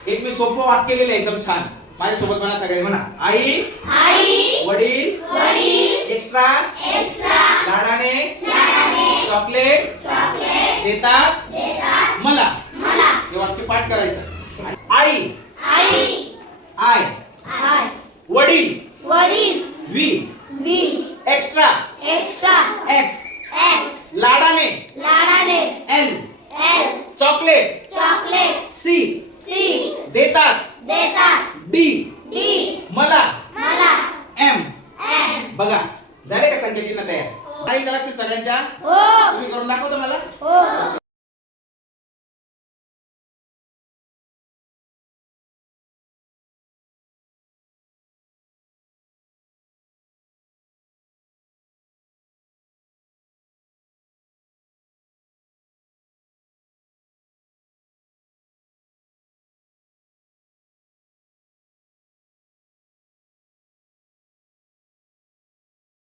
एक मी सोपं वाक्य लिहिलं एकदम छान. माझ्यासोबत म्हणा सगळे म्हणा. आई आई वडील वडील एक्स्ट्रा एक्स्ट्रा लाडाने लाडाने चॉकलेट चॉकलेट देतात देतात मला. मला. हे वाक्य पाठ करायचं. आई आई आय आय वडील वडील V V extra extra X X लाडाने लाडाने N L chocolate chocolate C C देतात देतात डी डी मला मला एम. एम बघा झाले का संख्या चिन्ह तयार? काही कलाक्षी सगळ्यांच्या हो तुम्ही करून दाखवतो मला.